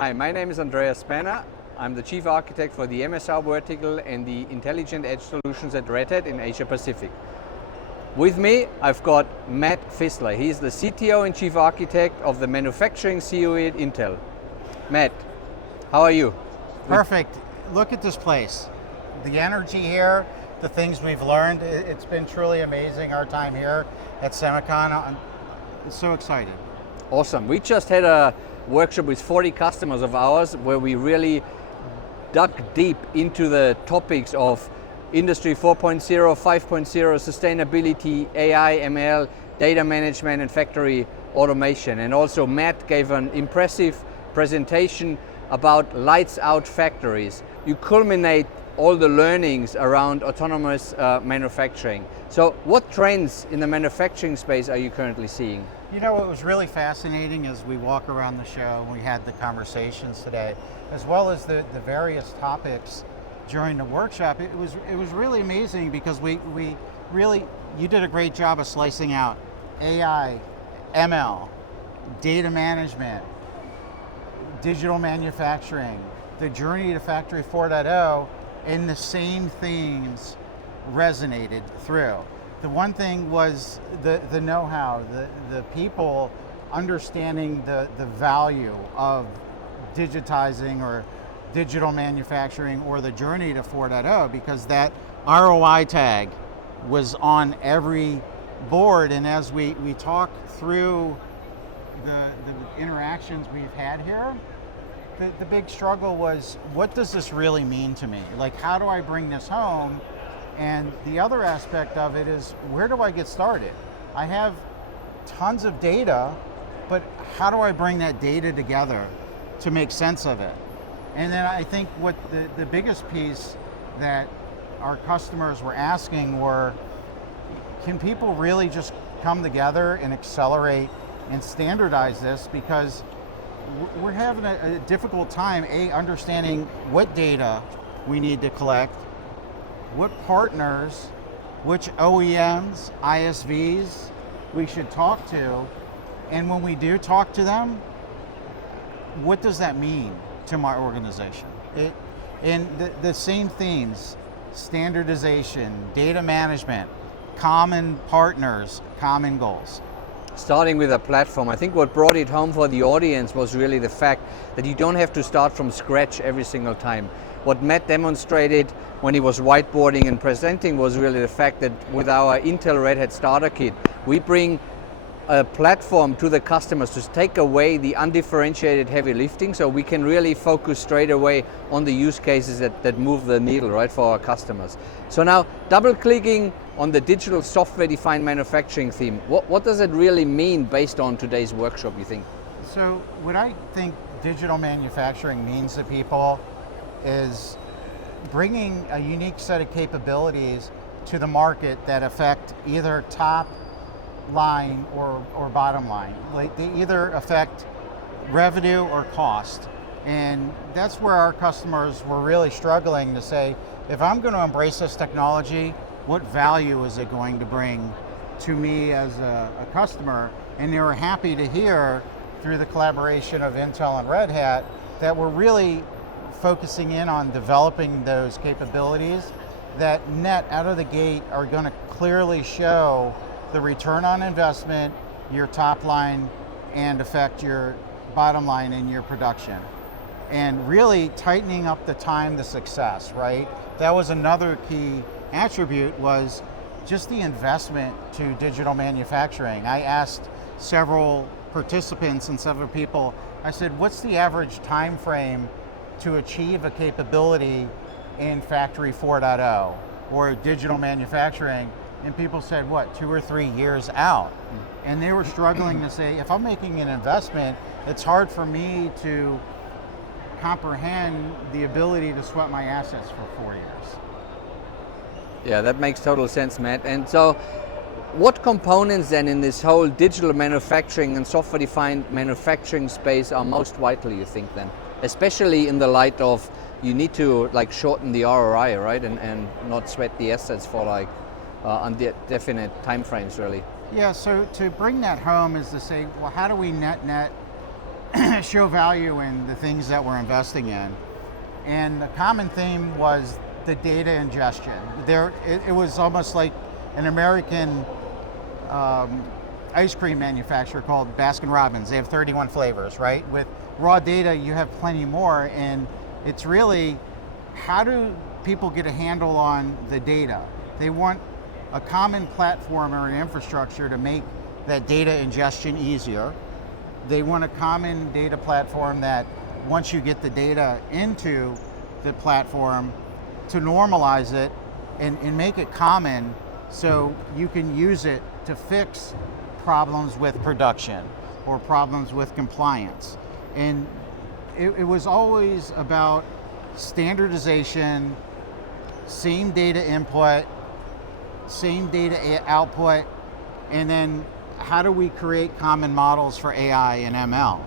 Hi, my name is Andreas Spanner. I'm the Chief Architect for the MSR vertical and the Intelligent Edge Solutions at Red Hat in Asia Pacific. With me, I've got Matt Fissler. He's the CTO and Chief Architect of the Manufacturing COE at Intel. Matt, how are you? Perfect. Look at this place. The energy here, the things we've learned, it's been truly amazing, our time here at Semicon. I'm so excited. Awesome. We just had a workshop with 40 customers of ours where we really dug deep into the topics of Industry 4.0, 5.0, sustainability, AI, ML, data management and factory automation. And also Matt gave an impressive presentation about lights out factories. You culminate all the learnings around autonomous manufacturing. So what trends in the manufacturing space are you currently seeing? You know, what was really fascinating as we walk around the show, and we had the conversations today, as well as the various topics during the workshop, it was really amazing because we really, you did a great job of slicing out AI, ML, data management, digital manufacturing, the journey to Factory 4.0, and the same themes resonated through. The one thing was the know-how, the people understanding the value of digitizing or digital manufacturing or the journey to 4.0, because that ROI tag was on every board. And as we talk through the interactions we've had here, the big struggle was, what does this really mean to me? Like, how do I bring this home? And the other aspect of it is, where do I get started? I have tons of data, but how do I bring that data together to make sense of it? And then I think what the biggest piece that our customers were asking were, can people really just come together and accelerate and standardize this? Because we're having a difficult time, understanding what data we need to collect, what partners, which OEMs, ISVs we should talk to, and when we do talk to them, what does that mean to my organization? And the same themes, standardization, data management, common partners, common goals. Starting with a platform, I think what brought it home for the audience was really the fact that you don't have to start from scratch every single time. What Matt demonstrated when he was whiteboarding and presenting was really the fact that with our Intel Red Hat Starter Kit, we bring a platform to the customers to take away the undifferentiated heavy lifting, so we can really focus straight away on the use cases that move the needle, right, for our customers. So now, double-clicking on the digital software-defined manufacturing theme, what does it really mean based on today's workshop, you think? So what I think digital manufacturing means to people is bringing a unique set of capabilities to the market that affect either top line or bottom line. Like, they either affect revenue or cost. And that's where our customers were really struggling to say, if I'm going to embrace this technology, what value is it going to bring to me as a customer? And they were happy to hear through the collaboration of Intel and Red Hat that we're really focusing in on developing those capabilities that net out of the gate are going to clearly show the return on investment, your top line, and affect your bottom line in your production. And really tightening up the time to success, right? That was another key attribute, was just the investment to digital manufacturing. I asked several participants and several people, I said, what's the average time frame to achieve a capability in Factory 4.0 or digital manufacturing? And people said, what, 2 or 3 years out? And they were struggling to say, if I'm making an investment, it's hard for me to comprehend the ability to sweat my assets for 4 years. Yeah, that makes total sense, Matt. And so, what components then in this whole digital manufacturing and software-defined manufacturing space are most vital, you think, then? Especially in the light of, you need to shorten the ROI, right? And not sweat the assets for indefinite time frames, really. Yeah, so to bring that home is to say, well, how do we net show value in the things that we're investing in. And the common theme was the data ingestion. It was almost like an American ice cream manufacturer called Baskin-Robbins. They have 31 flavors, right? With raw data, you have plenty more, and it's really, how do people get a handle on the data? They want a common platform or an infrastructure to make that data ingestion easier. They want a common data platform that once you get the data into the platform, to normalize it and make it common so you can use it to fix problems with production or problems with compliance. And it was always about standardization, same data input, same data output, and then how do we create common models for AI and ML?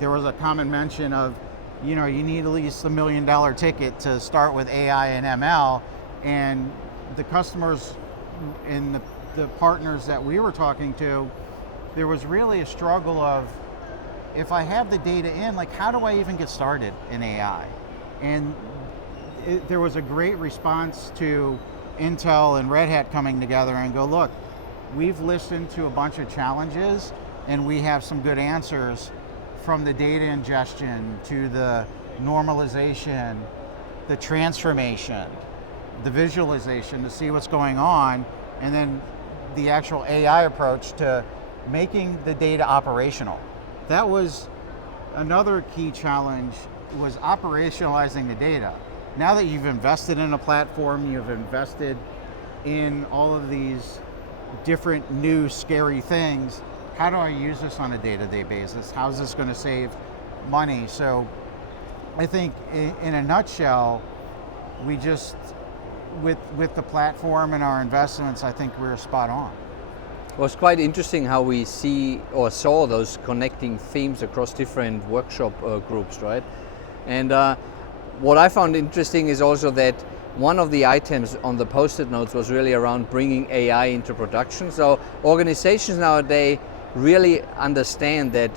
There was a common mention of, you need at least $1 million ticket to start with AI and ML, and the customers and the partners that we were talking to, there was really a struggle of, if I have the data in, like, how do I even get started in AI? And there was a great response to Intel and Red Hat coming together and go, look, we've listened to a bunch of challenges and we have some good answers, from the data ingestion to the normalization, the transformation, the visualization to see what's going on, and then the actual AI approach to making the data operational. That was another key challenge, was operationalizing the data. Now that you've invested in a platform, you've invested in all of these different new scary things, how do I use this on a day-to-day basis? How's this going to save money? So I think in a nutshell, we just, with the platform and our investments, I think we're spot on. Well, it's quite interesting how we see or saw those connecting themes across different workshop groups, right? And what I found interesting is also that one of the items on the post-it notes was really around bringing AI into production. So organizations nowadays really understand that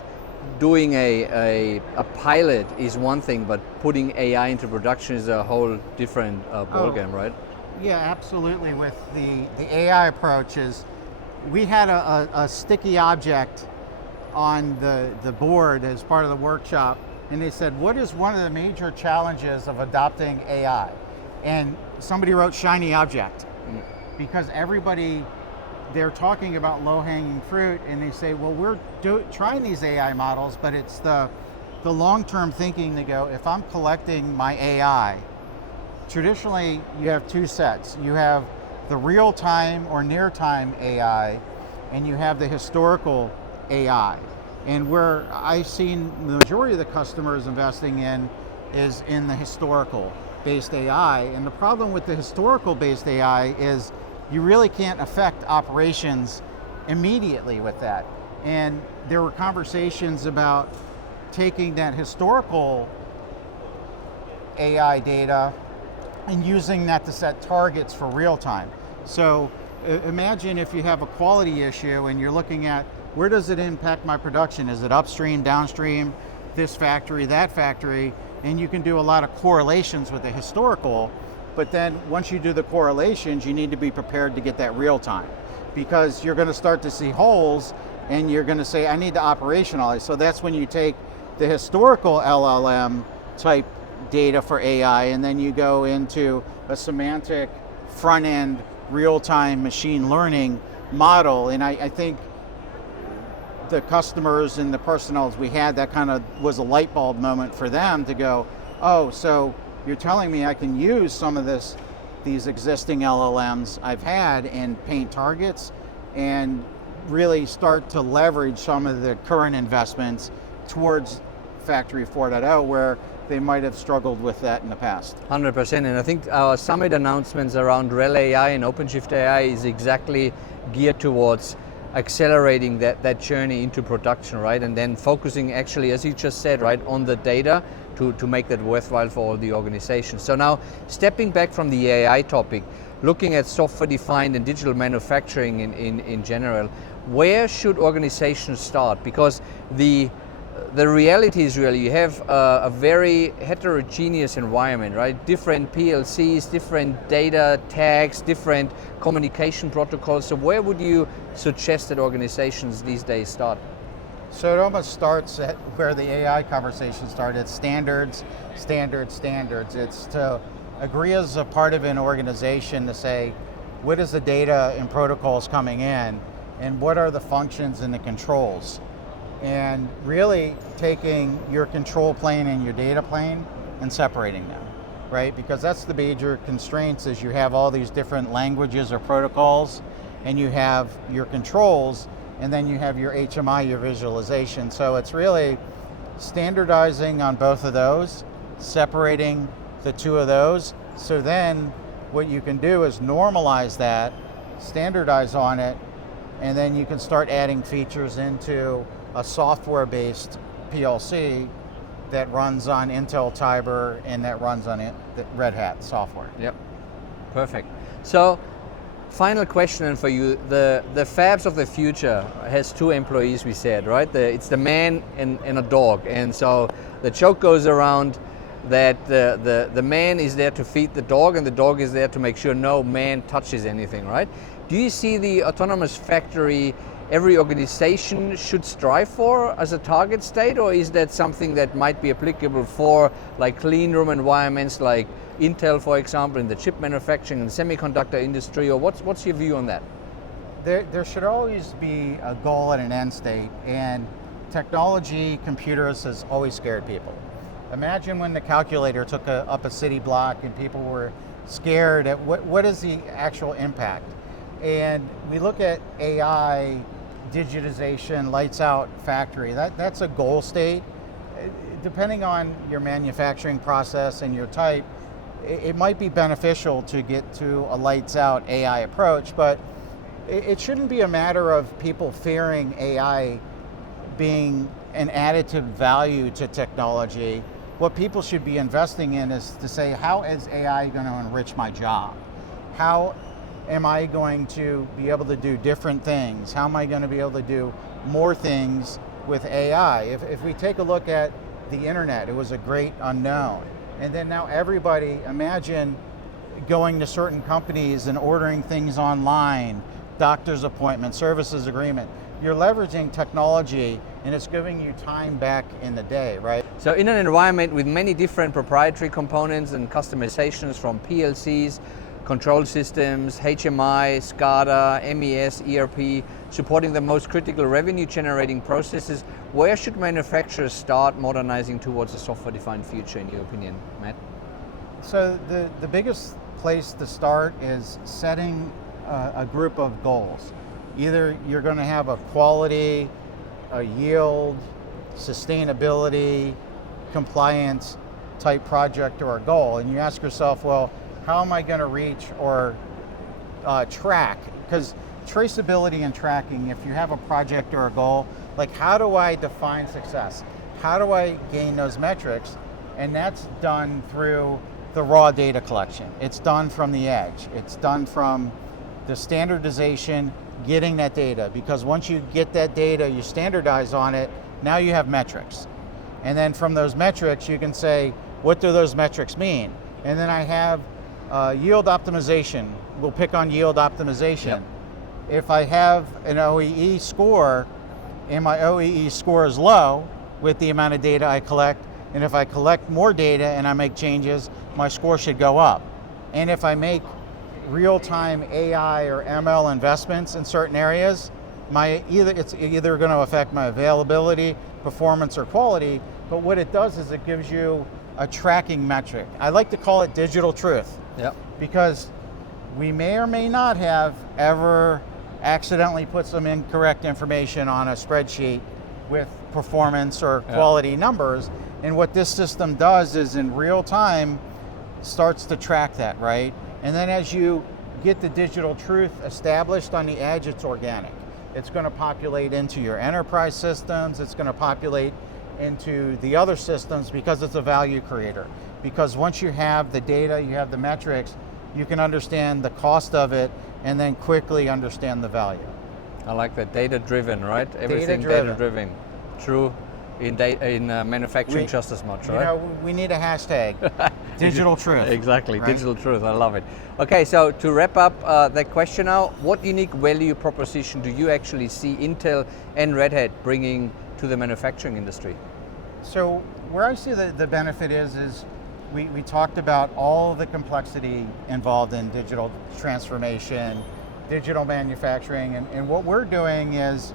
doing a pilot is one thing, but putting AI into production is a whole different ballgame, right? Yeah, absolutely. With the AI approaches, we had a sticky object on the board as part of the workshop, and they said, what is one of the major challenges of adopting AI? And somebody wrote shiny object, because everybody, they're talking about low-hanging fruit, and they say, well, we're trying these AI models, but it's the long-term thinking to go, if I'm collecting my AI, traditionally you have two sets. You have the real-time or near-time AI, and you have the historical AI. And where I've seen the majority of the customers investing in is in the historical-based AI. And the problem with the historical-based AI is you really can't affect operations immediately with that. And there were conversations about taking that historical AI data and using that to set targets for real time. So imagine if you have a quality issue and you're looking at, where does it impact my production? Is it upstream, downstream, this factory, that factory? And you can do a lot of correlations with the historical, but then once you do the correlations, you need to be prepared to get that real time, because you're going to start to see holes and you're going to say, I need to operationalize. So that's when you take the historical LLM type data for AI, and then you go into a semantic front-end real-time machine learning model. And I think the customers and the personals we had, that kind of was a light bulb moment for them to go, oh, so you're telling me I can use some of these existing LLMs I've had and paint targets and really start to leverage some of the current investments towards Factory 4.0, where they might have struggled with that in the past. 100%, and I think our summit announcements around RHEL AI and OpenShift AI is exactly geared towards accelerating that journey into production, right? And then focusing actually, as you just said, right, on the data to make that worthwhile for all the organizations. So now, stepping back from the AI topic, looking at software-defined and digital manufacturing in general, where should organizations start? Because the reality is really you have a very heterogeneous environment, right? Different PLCs, different data tags, different communication protocols. So where would you suggest that organizations these days start? So it almost starts at where the AI conversation started. Standards, standards, standards. It's to agree as a part of an organization to say, what is the data and protocols coming in, and what are the functions and the controls? And really taking your control plane and your data plane and separating them, right? Because that's the major constraints, is you have all these different languages or protocols, and you have your controls, and then you have your HMI, your visualization. So it's really standardizing on both of those, separating the two of those. So then what you can do is normalize that, standardize on it, and then you can start adding features into a software-based PLC that runs on Intel Tiber and that runs on the Red Hat software. Yep, perfect. So, final question for you. The fabs of the future has two employees, we said, right? It's the man and a dog. And so the joke goes around that the man is there to feed the dog, and the dog is there to make sure no man touches anything, right? Do you see the autonomous factory every organization should strive for as a target state, or is that something that might be applicable for like clean room environments like Intel, for example, in the chip manufacturing and semiconductor industry, or what's your view on that? There should always be a goal and an end state, and technology, computers has always scared people. Imagine when the calculator took up a city block and people were scared at what is the actual impact. And we look at AI, digitization, lights out factory, that's a goal state. Depending on your manufacturing process and your type, it might be beneficial to get to a lights out AI approach, but it shouldn't be a matter of people fearing AI being an additive value to technology. What people should be investing in is to say, how is AI going to enrich my job? How am I going to be able to do different things? How am I going to be able to do more things with AI? If we take a look at the internet, it was a great unknown. And then now everybody, imagine going to certain companies and ordering things online, doctor's appointment, services agreement. You're leveraging technology and it's giving you time back in the day, right? So in an environment with many different proprietary components and customizations from PLCs, control systems, HMI, SCADA, MES, ERP, supporting the most critical revenue generating processes, where should manufacturers start modernizing towards a software-defined future, in your opinion, Matt? So the biggest place to start is setting a group of goals. Either you're going to have a quality, a yield, sustainability, compliance type project or a goal, and you ask yourself, well, how am I going to reach or track? Because traceability and tracking, if you have a project or a goal, like how do I define success? How do I gain those metrics? And that's done through the raw data collection. It's done from the edge. It's done from the standardization, getting that data. Because once you get that data, you standardize on it, now you have metrics. And then from those metrics, you can say, what do those metrics mean? And then I have yield optimization. We'll pick on yield optimization. Yep. If I have an OEE score and my OEE score is low with the amount of data I collect, and if I collect more data and I make changes, my score should go up. And if I make real-time AI or ML investments in certain areas, it's either going to affect my availability, performance, or quality, but what it does is it gives you a tracking metric. I like to call it digital truth. Yep. Because we may or may not have ever accidentally put some incorrect information on a spreadsheet with performance or quality numbers. And what this system does is in real time starts to track that, right? And then as you get the digital truth established on the edge, it's organic. It's going to populate into your enterprise systems. It's going to populate into the other systems because it's a value creator. Because once you have the data, you have the metrics, you can understand the cost of it and then quickly understand the value. I like that. Data-driven, right? Everything Data-driven. data-driven. True. In manufacturing just as much, right? You know, we need a hashtag, digital truth. Exactly, right? digital truth. I love it. Okay, so to wrap up that question now, what unique value proposition do you actually see Intel and Red Hat bringing to the manufacturing industry? So where I see the benefit is we talked about all the complexity involved in digital transformation, digital manufacturing, and what we're doing is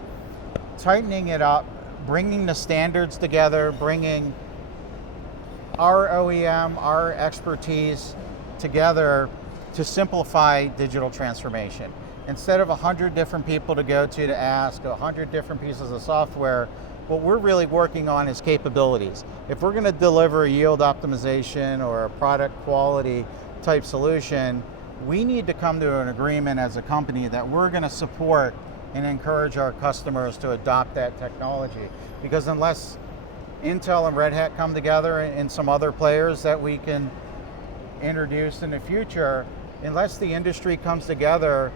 tightening it up, bringing the standards together, bringing our OEM, our expertise together to simplify digital transformation. Instead of 100 different people to go to ask, 100 different pieces of software, what we're really working on is capabilities. If we're going to deliver a yield optimization or a product quality type solution, we need to come to an agreement as a company that we're going to support and encourage our customers to adopt that technology. Because unless Intel and Red Hat come together and some other players that we can introduce in the future, unless the industry comes together,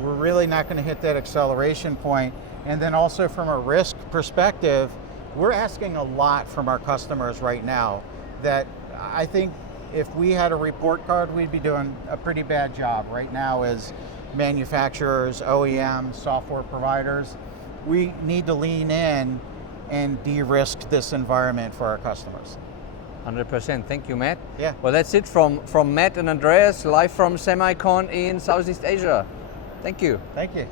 we're really not going to hit that acceleration point. And then also from a risk perspective, we're asking a lot from our customers right now that I think if we had a report card, we'd be doing a pretty bad job right now as manufacturers, OEMs, software providers. We need to lean in and de-risk this environment for our customers. 100%. Thank you, Matt. Yeah. Well, that's it from Matt and Andreas, live from SemiCon in Southeast Asia. Thank you. Thank you.